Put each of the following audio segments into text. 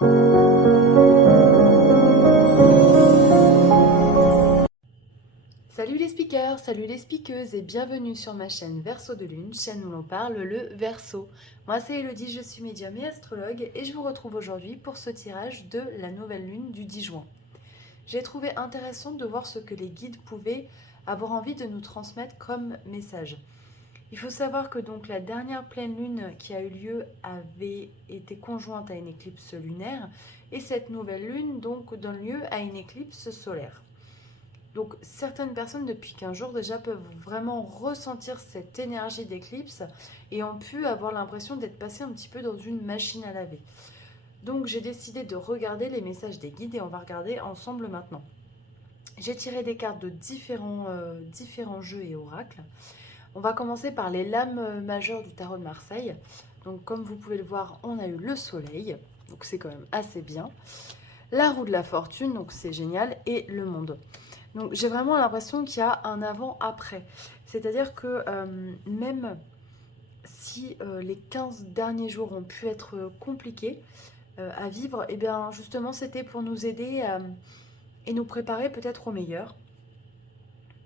Salut les speakers, salut les speakeuses et bienvenue sur ma chaîne Verseau de Lune, chaîne où l'on parle le Verseau. Moi c'est Elodie, je suis médium et astrologue et je vous retrouve aujourd'hui pour ce tirage de la nouvelle lune du 10 juin. J'ai trouvé intéressant de voir ce que les guides pouvaient avoir envie de nous transmettre comme message. Il faut savoir que donc la dernière pleine lune qui a eu lieu avait été conjointe à une éclipse lunaire et cette nouvelle lune donc donne lieu à une éclipse solaire. Donc certaines personnes depuis 15 jours déjà peuvent vraiment ressentir cette énergie d'éclipse et ont pu avoir l'impression d'être passées un petit peu dans une machine à laver. Donc j'ai décidé de regarder les messages des guides et on va regarder ensemble maintenant. J'ai tiré des cartes de différents jeux et oracles. On va commencer par les lames majeures du tarot de Marseille. Donc comme vous pouvez le voir, on a eu le soleil, donc c'est quand même assez bien. La roue de la fortune, donc c'est génial, et le monde. Donc j'ai vraiment l'impression qu'il y a un avant-après. C'est-à-dire que même si les 15 derniers jours ont pu être compliqués à vivre, et bien justement c'était pour nous aider et nous préparer peut-être au meilleur,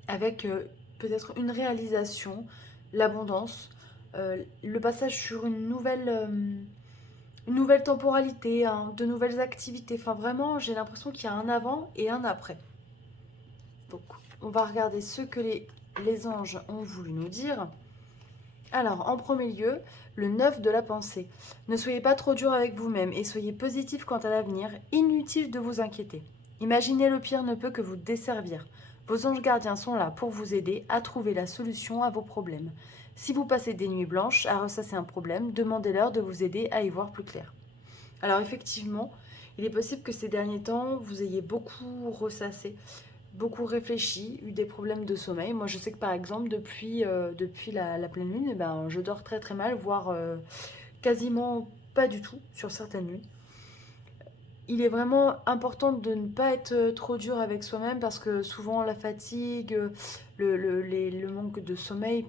avec peut-être une réalisation, l'abondance, le passage sur une nouvelle temporalité, hein, de nouvelles activités. Enfin vraiment, j'ai l'impression qu'il y a un avant et un après. Donc, on va regarder ce que les anges ont voulu nous dire. Alors, en premier lieu, le 9 de la pensée. Ne soyez pas trop dur avec vous-même et soyez positif quant à l'avenir. Inutile de vous inquiéter. Imaginez le pire ne peut que vous desservir. Vos anges gardiens sont là pour vous aider à trouver la solution à vos problèmes. Si vous passez des nuits blanches à ressasser un problème, demandez-leur de vous aider à y voir plus clair. Alors effectivement, il est possible que ces derniers temps, vous ayez beaucoup ressassé, beaucoup réfléchi, eu des problèmes de sommeil. Moi, je sais que par exemple, depuis la pleine lune, eh ben, je dors très très mal, voire quasiment pas du tout sur certaines nuits. Il est vraiment important de ne pas être trop dur avec soi-même parce que souvent la fatigue, le manque de sommeil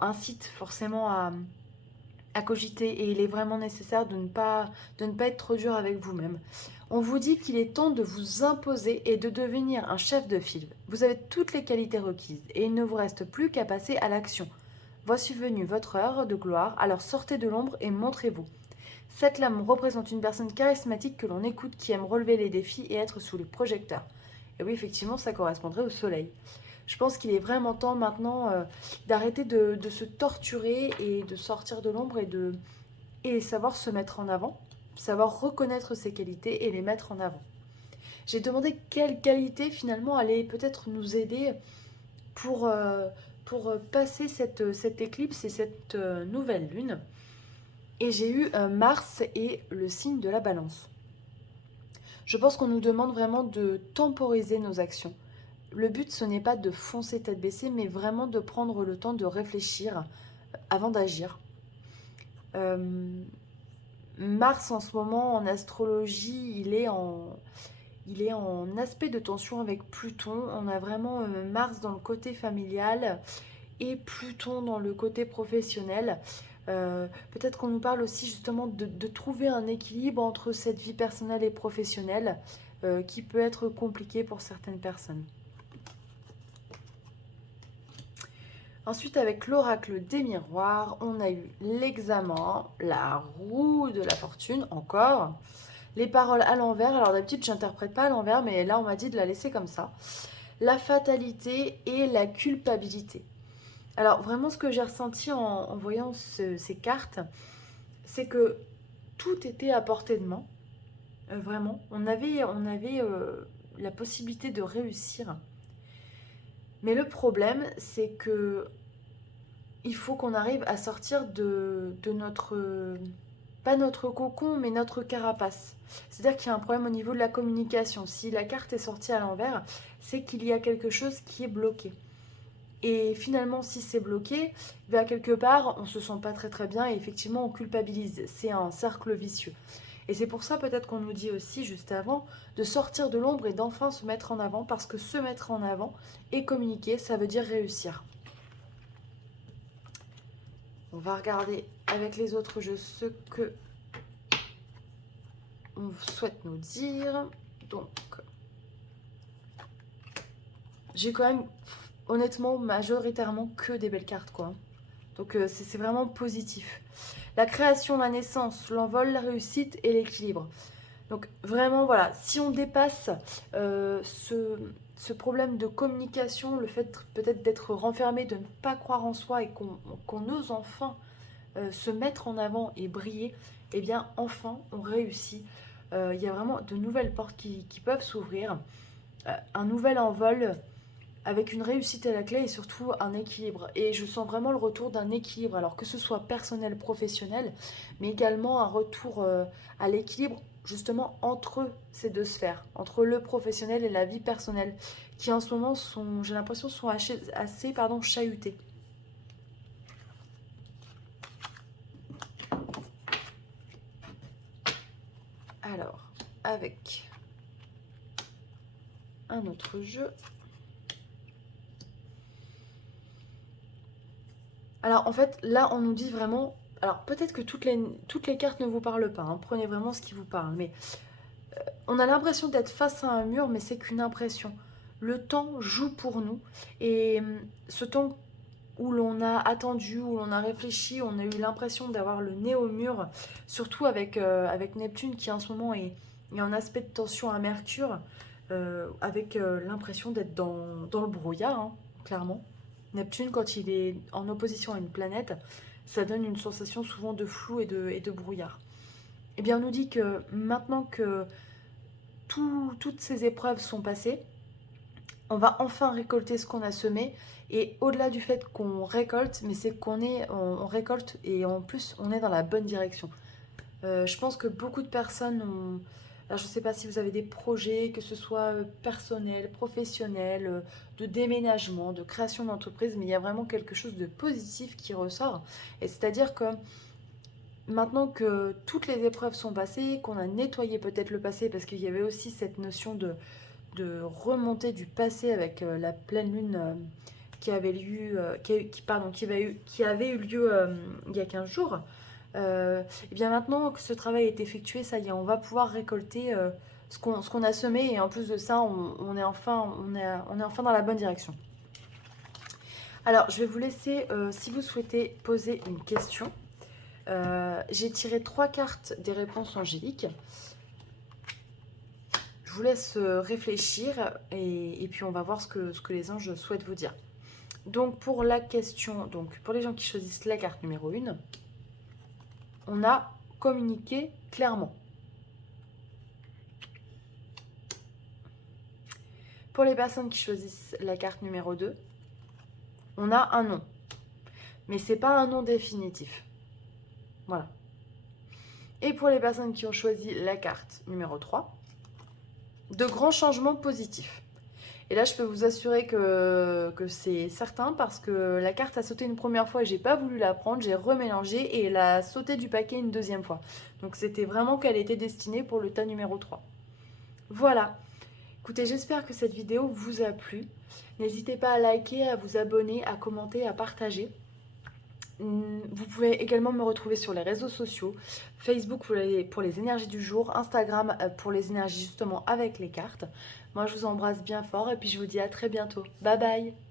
incite forcément à cogiter et il est vraiment nécessaire de ne pas être trop dur avec vous-même. On vous dit qu'il est temps de vous imposer et de devenir un chef de file. Vous avez toutes les qualités requises et il ne vous reste plus qu'à passer à l'action. Voici venue votre heure de gloire, alors sortez de l'ombre et montrez-vous. Cette lame représente une personne charismatique que l'on écoute, qui aime relever les défis et être sous les projecteurs. Et oui, effectivement, ça correspondrait au soleil. Je pense qu'il est vraiment temps maintenant d'arrêter de se torturer et de sortir de l'ombre et savoir se mettre en avant, savoir reconnaître ses qualités et les mettre en avant. J'ai demandé quelles qualités finalement allaient peut-être nous aider pour, euh, pour passer cette éclipse et cette nouvelle lune. Et j'ai eu Mars et le signe de la balance. Je pense qu'on nous demande vraiment de temporiser nos actions. Le but, ce n'est pas de foncer tête baissée, mais vraiment de prendre le temps de réfléchir avant d'agir. Euh, Mars, en ce moment, en astrologie, il est en aspect de tension avec Pluton. On a vraiment Mars dans le côté familial et Pluton dans le côté professionnel. Peut-être qu'on nous parle aussi justement de trouver un équilibre entre cette vie personnelle et professionnelle qui peut être compliqué pour certaines personnes. Ensuite, avec l'oracle des miroirs, on a eu l'examen, la roue de la fortune, encore, les paroles à l'envers. Alors d'habitude, j'interprète pas à l'envers, mais là, on m'a dit de la laisser comme ça. La fatalité et la culpabilité. Alors vraiment, ce que j'ai ressenti en voyant ces cartes, c'est que tout était à portée de main. Vraiment, on avait la possibilité de réussir. Mais le problème, c'est que il faut qu'on arrive à sortir de notre, pas notre cocon, mais notre carapace. C'est-à-dire qu'il y a un problème au niveau de la communication. Si la carte est sortie à l'envers, c'est qu'il y a quelque chose qui est bloqué. Et finalement, si c'est bloqué, bien quelque part, on se sent pas très très bien et effectivement, on culpabilise. C'est un cercle vicieux. Et c'est pour ça peut-être qu'on nous dit aussi juste avant de sortir de l'ombre et d'enfin se mettre en avant parce que se mettre en avant et communiquer, ça veut dire réussir. On va regarder avec les autres jeux ce que on souhaite nous dire. Donc, j'ai quand même, honnêtement, majoritairement que des belles cartes, quoi. Donc, c'est vraiment positif. La création, la naissance, l'envol, la réussite et l'équilibre. Donc, vraiment, voilà, si on dépasse ce problème de communication, le fait peut-être d'être renfermé, de ne pas croire en soi et qu'on ose enfin se mettre en avant et briller, eh bien, enfin, on réussit. Il y a vraiment de nouvelles portes qui peuvent s'ouvrir. Un nouvel envol avec une réussite à la clé et surtout un équilibre. Et je sens vraiment le retour d'un équilibre, alors que ce soit personnel, professionnel, mais également un retour à l'équilibre justement entre ces deux sphères, entre le professionnel et la vie personnelle, qui en ce moment sont, j'ai l'impression, sont assez chahutées. Alors, avec un autre jeu. Alors en fait, là on nous dit vraiment... Alors peut-être que toutes les cartes ne vous parlent pas, hein. Prenez vraiment ce qui vous parle. Mais on a l'impression d'être face à un mur, mais c'est qu'une impression. Le temps joue pour nous. Et ce temps où l'on a attendu, où l'on a réfléchi, on a eu l'impression d'avoir le nez au mur, surtout avec Neptune qui en ce moment est en aspect de tension à Mercure, avec l'impression d'être dans le brouillard, hein, clairement. Neptune, quand il est en opposition à une planète, ça donne une sensation souvent de flou et de brouillard. Eh bien, on nous dit que maintenant que toutes ces épreuves sont passées, on va enfin récolter ce qu'on a semé. Et au-delà du fait qu'on récolte, mais c'est on récolte et en plus on est dans la bonne direction. Je pense que beaucoup de personnes ont... Alors je ne sais pas si vous avez des projets, que ce soit personnel, professionnel, de déménagement, de création d'entreprise, mais il y a vraiment quelque chose de positif qui ressort. Et c'est-à-dire que maintenant que toutes les épreuves sont passées, qu'on a nettoyé peut-être le passé, parce qu'il y avait aussi cette notion de remontée du passé avec la pleine lune qui avait lieu, qui avait eu lieu il y a 15 jours. Et bien maintenant que ce travail est effectué, ça y est, on va pouvoir récolter ce qu'on a semé et en plus de ça, on est enfin dans la bonne direction. Alors, je vais vous laisser, si vous souhaitez poser une question. J'ai tiré 3 cartes des réponses angéliques. Je vous laisse réfléchir et puis on va voir ce que les anges souhaitent vous dire. Donc pour la question, donc pour les gens qui choisissent la carte numéro 1, on a communiqué clairement. Pour les personnes qui choisissent la carte numéro 2, on a un non. Mais c'est pas un non définitif. Voilà. Et pour les personnes qui ont choisi la carte numéro 3, de grands changements positifs. Et là, je peux vous assurer que c'est certain parce que la carte a sauté une première fois et j'ai pas voulu la prendre, j'ai remélangé et elle a sauté du paquet une deuxième fois. Donc c'était vraiment qu'elle était destinée pour le tas numéro 3. Voilà. Écoutez, j'espère que cette vidéo vous a plu. N'hésitez pas à liker, à vous abonner, à commenter, à partager. Vous pouvez également me retrouver sur les réseaux sociaux, Facebook pour les énergies du jour, Instagram pour les énergies justement avec les cartes. Moi je vous embrasse bien fort et puis je vous dis à très bientôt. Bye bye!